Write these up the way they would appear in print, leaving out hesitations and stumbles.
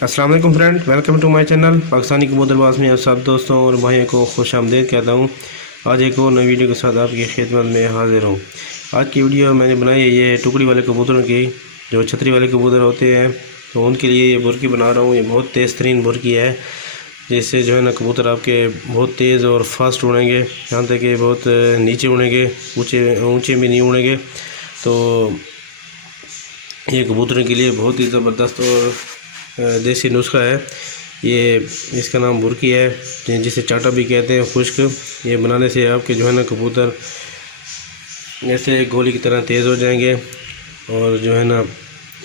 अस्सलाम वालेकुम friend, welcome to my channel Pakistani कबूतरबाज में आप सब दोस्तों और भाइयों को खुश आमदीद कहता हूँ। आज एक और नई वीडियो के साथ आपकी खिदमत में हाजिर हूँ। आज की वीडियो मैंने बनाई है ये टुकड़ी वाले कबूतरों की, जो छतरी वाले कबूतर होते हैं, तो उनके लिए ये बुरकी बना रहा हूँ। ये बहुत तेज़ तरीन बुरकी है, जिससे जो है ना कबूतर आपके बहुत तेज़ और फास्ट उड़ेंगे, यहाँ तक कि बहुत नीचे उड़ेंगे, ऊँचे भी नहीं उड़ेंगे। तो ये कबूतरों के लिए बहुत ही ज़बरदस्त और देसी नुस्खा है। ये इसका नाम बुरकी है, जिसे चाटा भी कहते हैं, खुश्क। ये बनाने से आपके जो है ना कबूतर ऐसे गोली की तरह तेज़ हो जाएंगे और जो है ना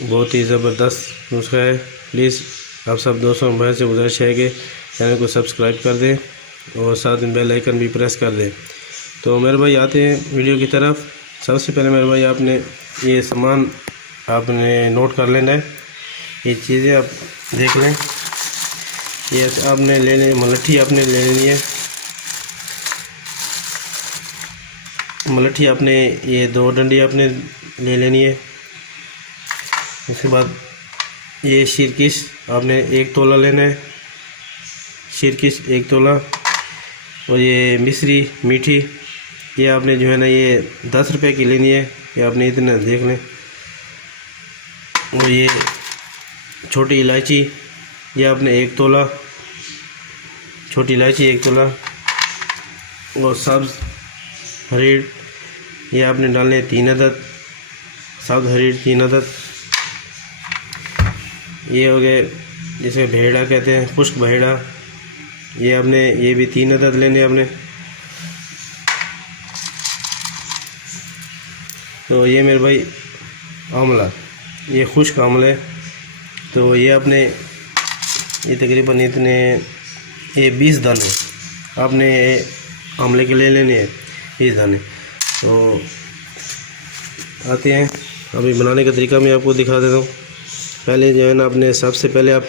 बहुत ही ज़बरदस्त नुस्खा है। प्लीज़ आप सब दोस्तों भाई से गुजारिश है कि चैनल को सब्सक्राइब कर दें और साथ में बेल आइकन भी प्रेस कर दें। तो मेरे भाई आते हैं वीडियो की तरफ। सबसे पहले मेरे भाई आपने ये सामान आपने नोट कर लेना है। ये चीज़ें आप देख लें, ये आपने ले लेनी, मलट्ठी आपने ले लेनी है। मलट्ठी आपने ये 2 डंडी आपने ले लेनी है। उसके बाद ये शिरकिश आपने 1 तोला लेना है, शिरकिश 1 तोला। और ये मिस्री मीठी, ये आपने जो है ना ये 10 रुपये की लेनी है, ये आपने इतना देख लें। और ये छोटी इलायची, ये आपने 1 तोला, छोटी इलायची 1 तोला। और सब्ज़ हरीड़, ये आपने डालने 3 अदद, सब्ज़ हरीड़ 3 अदद। ये हो गए जिसे भेड़ा कहते हैं, खुश्क भेड़ा, ये आपने ये भी 3 अदद लेने आपने। तो ये मेरे भाई आंवला, ये खुश्क आंवले, तो ये आपने ये तकरीबन इतने ये 20 दाने आपने आंवले के ले लेने हैं, 20 दाने। तो आते हैं अभी बनाने का तरीका मैं आपको दिखा देता हूँ। पहले जो है ना आपने सबसे पहले आप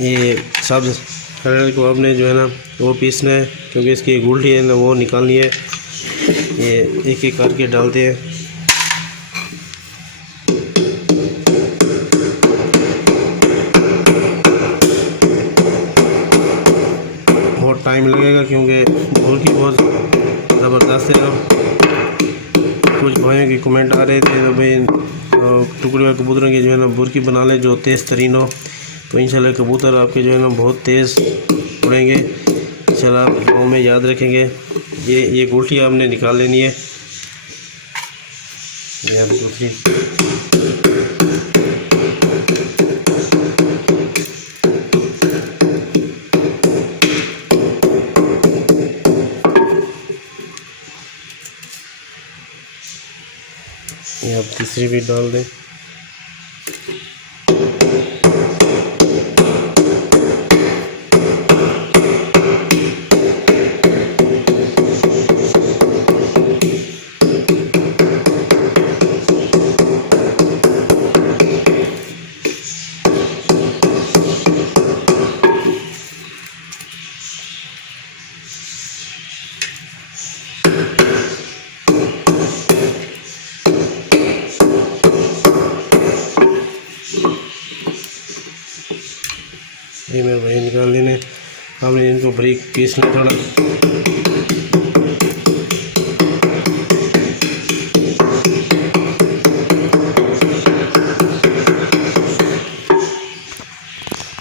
ये सब्ज़ हरड़ को आपने जो है ना वो पीसना है, क्योंकि इसकी गुठली है ना वो निकालनी है। ये एक एक करके डालते हैं। बहुत टाइम लगेगा क्योंकि बुरकी बहुत ज़बरदस्त है। कुछ भाइयों के कमेंट आ रहे थे तो भाई टुकड़ी वाले कबूतरों की जो है ना बुरकी बना ले जो तेज़ तरीन हो, तो इंशाल्लाह कबूतर आपके जो है ना बहुत तेज़ उड़ेंगे। इंशाल्लाह आप गाँव में याद रखेंगे। ये गुठली आपने निकाल लेनी है। ये गुठली ये आप तीसरी भी डाल दें। ये मेरे भाई निकाल लेने, हमने इनको बारीक पीसना थोड़ा।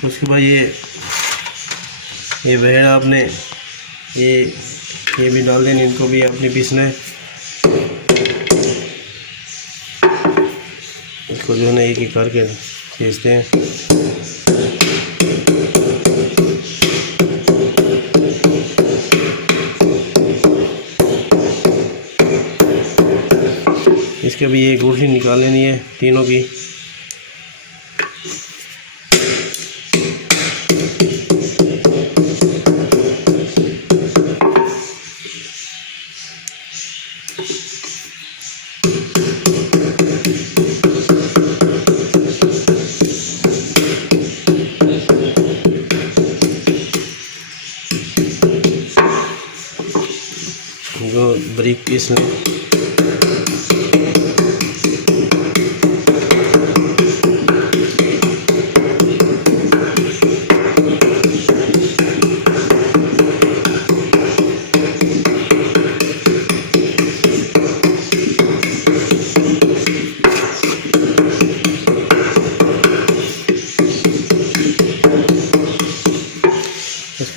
उसके बाद ये भेड़ा आपने ये भी डाल देने, इनको भी आपने पीसना है। इसको जो है ना एक एक करके पीसते हैं। इसके भी ये गुठली निकाल लेनी है तीनों की। जो बारीक पीस लें।